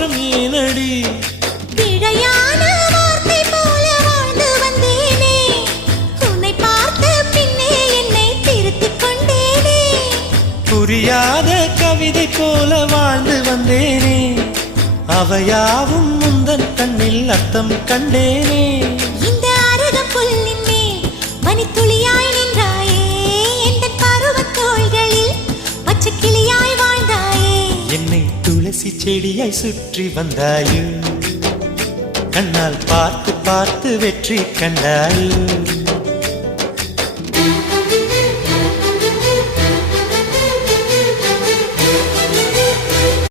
மாற்றம் ஏனடி பிழையான வார்த்தை போல வாழ்ந்து வந்தேனே உன்னை பார்த்த பின்னே என்னை திருத்திக் கொண்டேனே புரியாத கவிதை போல வாழ்ந்து வந்தேனே அவையாவும் முந்தன் கண்ணில் அர்த்தம் கண்டேனே இந்த அருகம் புல்லின் மேல் மணித்துளியாய் நின்றாயே எந்த பருவத் தோள்களில் பச்சை கிளியாய் வாழ்ந்தாயே என்னை துளசி செடியாய் சுற்றி வந்தாயோ கண்ணால் பார்த்து பார்த்து வெற்றி கண்டாயோ